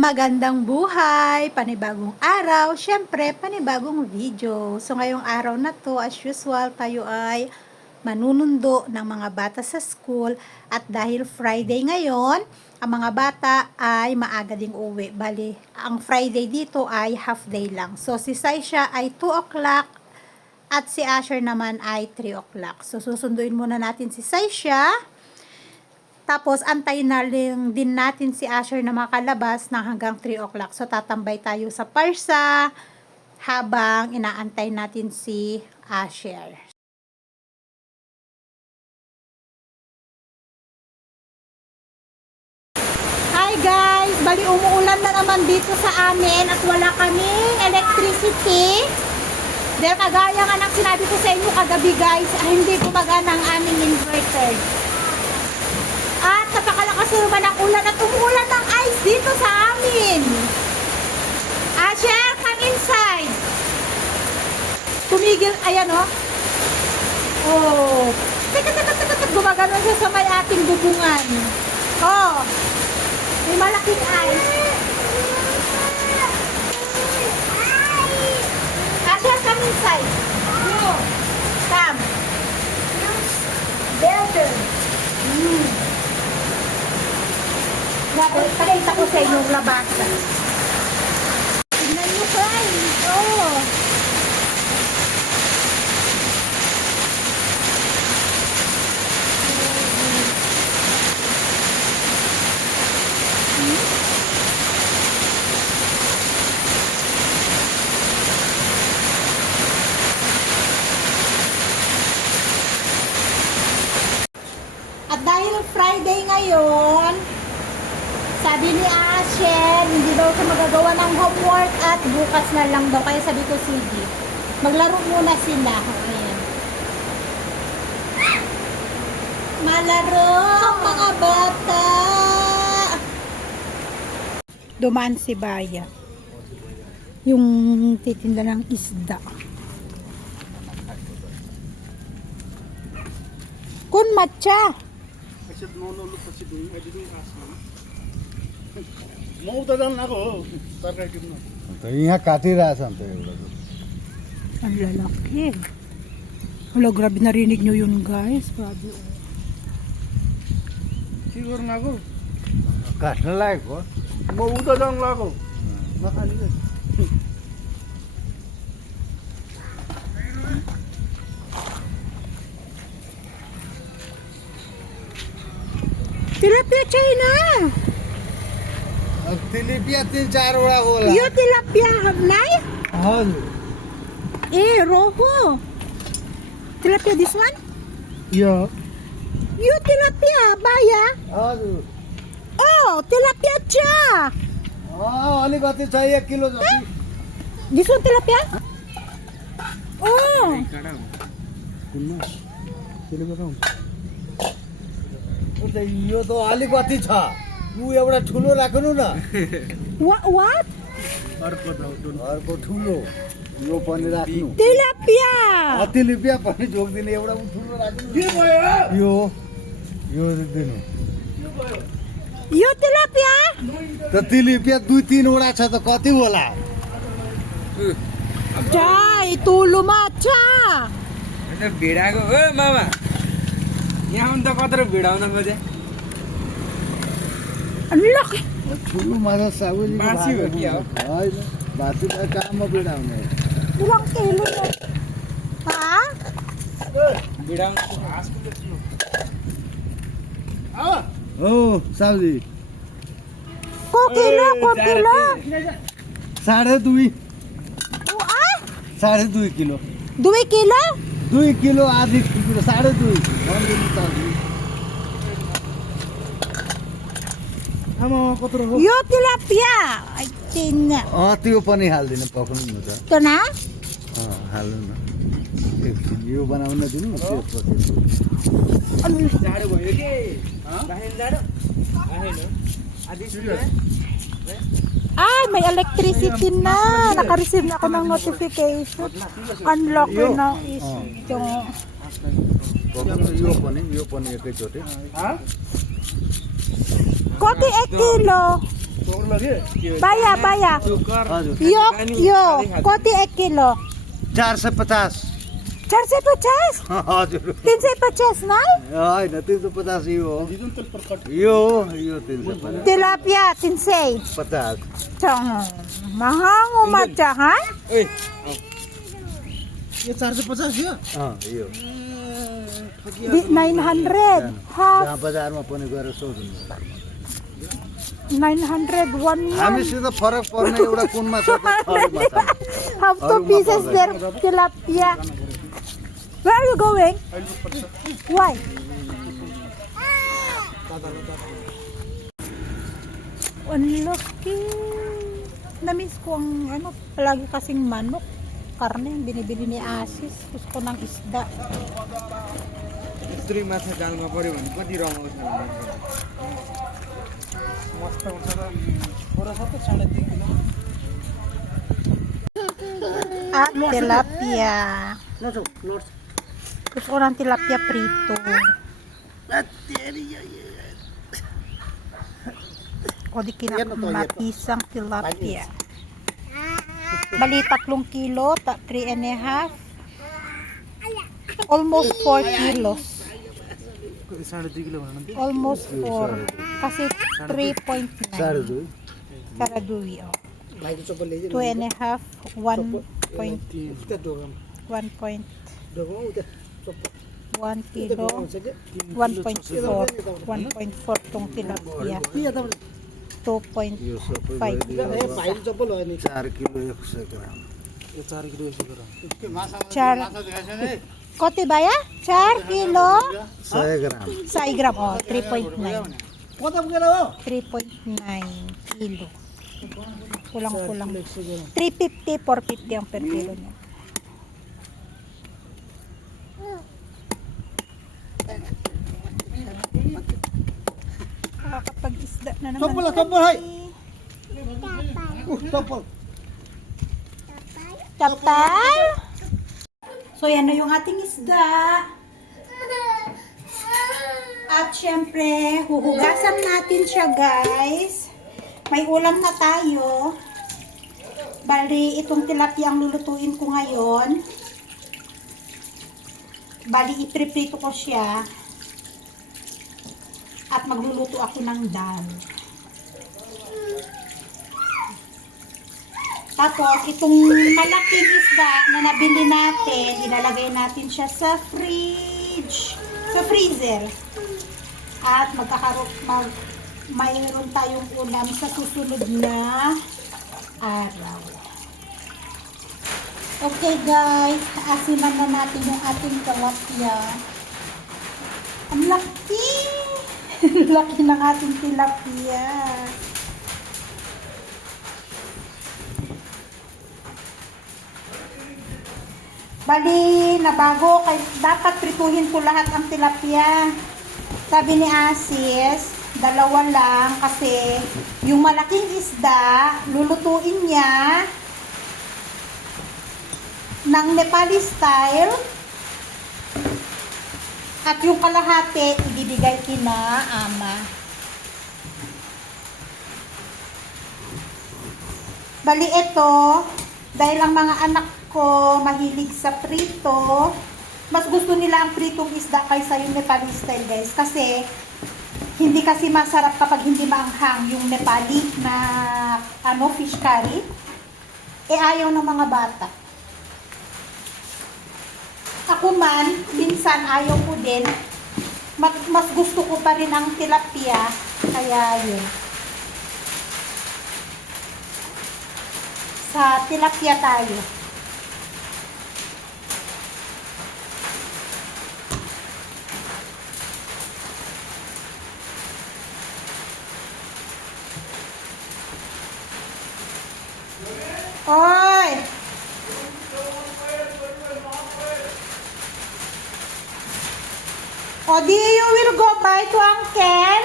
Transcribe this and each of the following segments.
Magandang buhay, panibagong araw, syempre panibagong video. So ngayong araw na to, as usual, tayo ay manunundo ng mga bata sa school. At dahil Friday ngayon, ang mga bata ay maaga ding uwi. Bali, ang Friday dito ay half day lang. So si Saisha ay 2 o'clock at si Asher naman ay 3 o'clock. So susunduin muna natin si Saisha. Tapos, antayin na din natin si Asher na makalabas na hanggang 3 o'clock. So, tatambay tayo sa parsa habang inaantay natin si Asher. Hi guys! Bali, umuulan na naman dito sa amin at wala kaming electricity. Dahil kagaya nga ng sinabi ko sa inyo kagabi guys, hindi gumagana ang aming inverter. At napakalakas naman ang ulan at umuulan ng ice dito sa amin. Asher, come inside. Tumigil, ayan o. Oh. Teka, gumagano siya sa may ating bubungan. Oh. May malaking ice. Asher, come inside. No. Come. Better. Pakita ko sa inyo yung labasa. Tignan nyo guys. Oh. At dahil Friday ngayon, sabi ni Asher, hindi daw siya magagawa ng homework at bukas na lang daw. Kaya sabi ko, sige, maglaro muna sila. Ayan. Malaro, mga bata. Dumaan si Baya. Yung titinda ng isda. Kun matcha. यहाँ काटिरहेछ नि त एउटा Ang lalaki. Wala, grabe narinig nyo yun guys. Grabe. के गर्नु लाग्यो काट्न लागेको म उता जानु लाग्यो नखाने Tilapia China! तिलिपिया 3-4 वटा होला Yo tilapia hamnay? हजुर Eh, roho. Tilapia this one? Yo Yo tilapia, Baya. हजुर Oh, tilapia cha. अलिकति छ 1 किलो जति This one tilapia? Oh. यो त अलिकति छ उ एउटा ठुलो राख्नु न What? अर्को ठुलो यो पनि राख्नु Tilapia. तिलिपिया पनि जोगिदिने एउटा उ ठुलो राख्नु यो यो दिनु Yo tilapia. त तिलिपिया 2-3 वटा छ त कति होला Chai, tulo macha. भिडाको हो मामा यहाँ त कत्रो भिडाउन खोजे Ang laki. ठुलो माछा साबुली बासी हो कि हो? होइन बासी त काममा बिडाउने Ilang kilo na? Ha? भिडाउन हो Sauji Ko kilo, ko kilo. 2.5 Ah? 2.5 किलो 2 kilo? 2 किलो आधी किलो 2.5 भनिदिनु साउजी आमा कत्रो हो Yo tilapia. Ay, tina. त्यो पनि हाल्दिनु पकाउनु त Ito na? हाल्नु न एकछिन यो बनाउन दिनु न त्यसपछि जाडो भयो कि बाहेन जाडो बाहेन आधी Ay, may electricity na. Naka-receive na ako ng notification. Unlock na ito. पकाउनु यो पनि एकैचोटि Kote 1 kilo. और लगे Baya, baya. सुकर Yo, yo. Koti 1 kilo. 450 450? हजुर 350 na? होइन 350 यो 350 Tilapia, tinsay. 50 Mahang umatya, ha? ओइ यो 450 यो यो 900. Half. जहाँ बजारमा पनि गएर सोध्नु 900, 1 हामीसित फरक पर्ने एउटा कुनमा छ त थरीमा छ Have 2 pieces there, tilapia. Where are you going? Why? Ang laki. Namiss ko ang ano, palagi kasing manok. Karne yung binibili ni Asis. Gusto ko ng isda. स्त्री माछा जालमा पर्यो भने कति रमाउँछ मस्त हुन्छ त थोरै छ त 2.5 किलो At tilapia. नचौ notes Gusto ko ng tilapia prito. O di kinakapisang tilapia. Bali 3 kilo, 3.5. Almost 4 kilos. 2.5 किलो भन्नु Almost 4. Kasi 3.9. साढे Karadui. Oh. 2.5, 1 kilo, 1.4. 1.4 tong tilapia. 2.5 यो सबै kilo. 4 किलो 100 ग्राम यो 4 किलो 100 ग्राम Char. Kote ba ya? 4 kilo. 100 ग्राम 1 gram. Oh, 3.9. कता पुगेर हो 3.9 kilo. Kulang-kulang. 350, 450 ang per kilo niya. Nakakapag-isda na naman. Topol, topol, hay. kami. Tuple Tapal? So, yan na yung ating isda. At syempre, huhugasan natin siya, guys. May ulam na tayo. Bali, itong tilapia ang lulutuin ko ngayon. Bali, ipriprito ko siya. At magluluto ako ng dal. Tapos, itong malaking isda na nabili natin, ilalagay natin siya sa fridge. Sa freezer. At mayroon tayong ulam sa susunod na araw. Okay guys, asinan na natin yung ating tilapia. Ang laki! Laki ng ating tilapia. Bali, nabago, dapat prituhin ko lahat ang tilapia. Sabi ni Asis, 2 lang kasi yung malaking isda, lulutuin niya ng Nepali style at yung kalahati, ibibigay kina ama. Bali, ito, dahil ang mga anak ko mahilig sa prito, mas gusto nila ang pritong isda kaysa yung Nepali style, guys, kasi hindi kasi masarap kapag hindi maanghang yung Nepali na fish curry. Ayaw ng mga bata. Ako man, minsan ayaw ko din. Mas gusto ko pa rin ang tilapia, kaya yun. Sa tilapia tayo. Oy! Odi, you will go by to Uncle?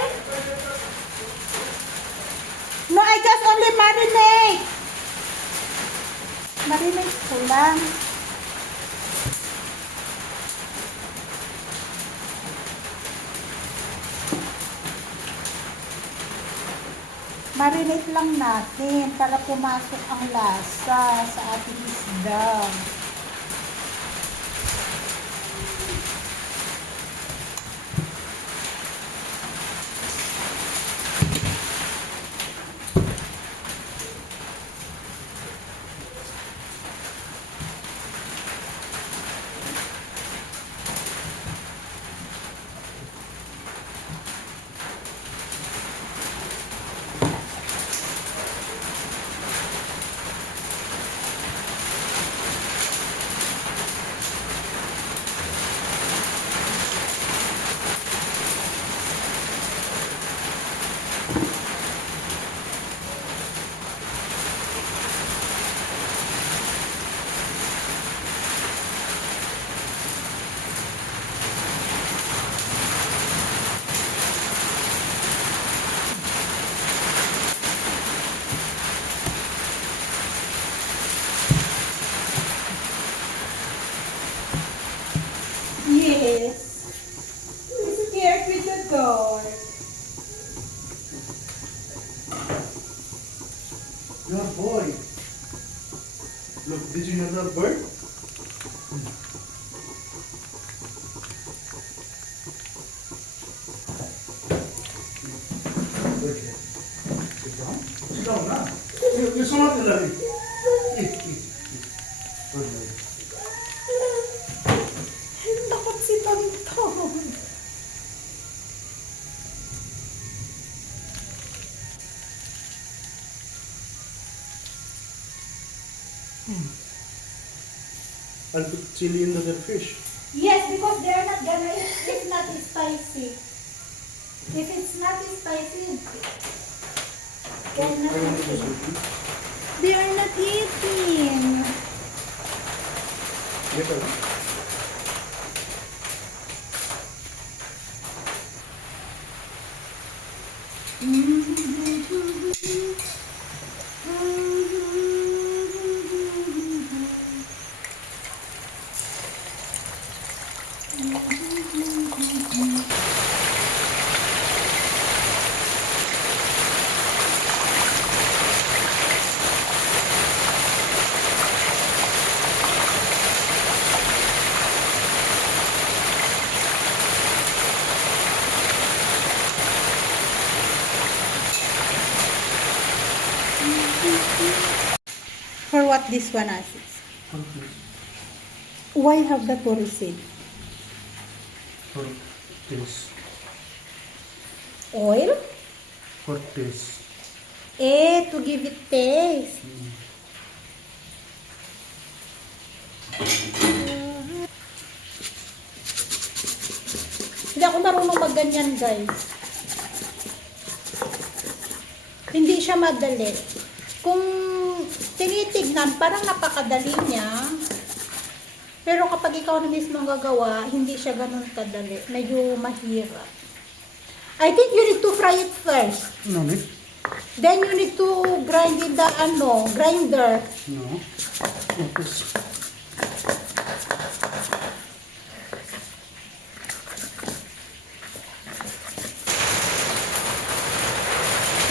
No, I just only marinate. Marinate ko lang. Marinate lang natin para pumasok ang lasa sa ating isda. Yes. Who's scared with the door? Good boy. Look, did you know that bird? Okay. Sit down. Sit down now. You saw nothing like it. Eat. Good boy. Takot si Tonton. I'll put chili in the fish. Yes, because they're not gonna eat if not spicy. If it's not spicy, they're not eating. They are not eating. For what this one is? Why have the toricid? For taste. Oil? For taste. To give it taste. Hindi ako marunong magganyan, guys. Hindi siya madali. Kung tinitignan, parang napakadali niya. Pero kapag ikaw na mismo ang gagawa, hindi siya ganun kadali. Medyo mahirap. I think you need to fry it first. No need. Then you need to grind in the grinder. No. Focus.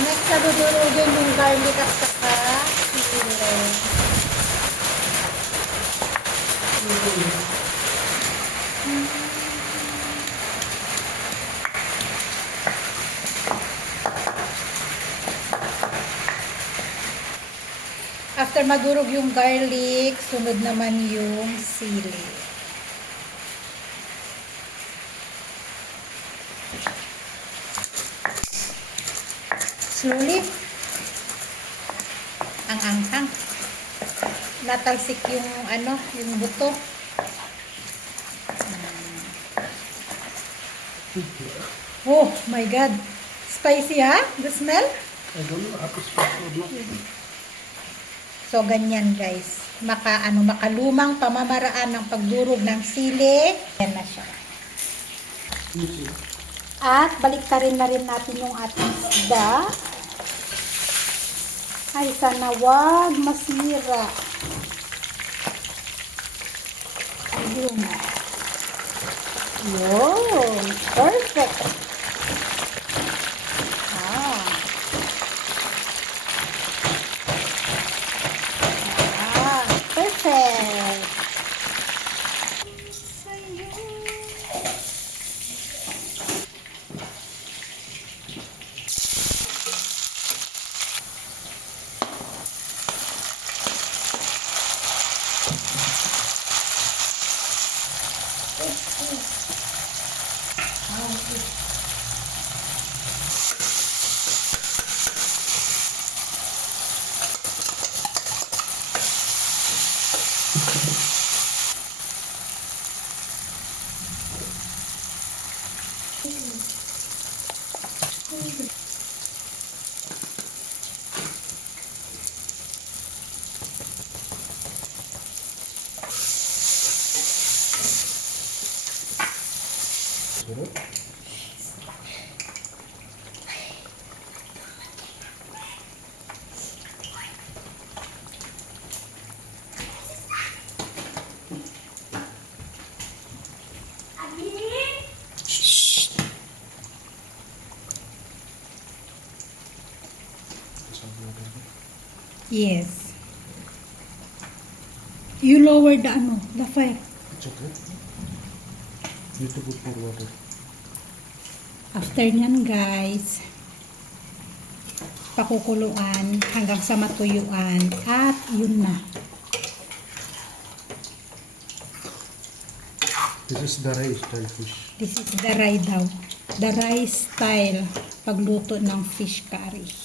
Next, nadudurugin yung garlic at saka sili. After madurog yung garlic, sunod naman yung sili. Slowly. Ang anghang. Natalsik yung yung buto. Oh my God. Spicy ha? The smell? I don't know how to speak or not. So, ganyan guys. Makalumang pamamaraan ng pagdurog ng sili. Yan na siya. At baliktarin na rin natin yung ating isda. Ay, sana wag masira. Ayun. Yun. Perfect. Yes. You lower the fire. It's okay. You to put more water. After nyan guys, pakukuluan hanggang sa matuyuan at yun na. This is the rice style fish. This is the rai daw. The rice style pagluto ng fish curry.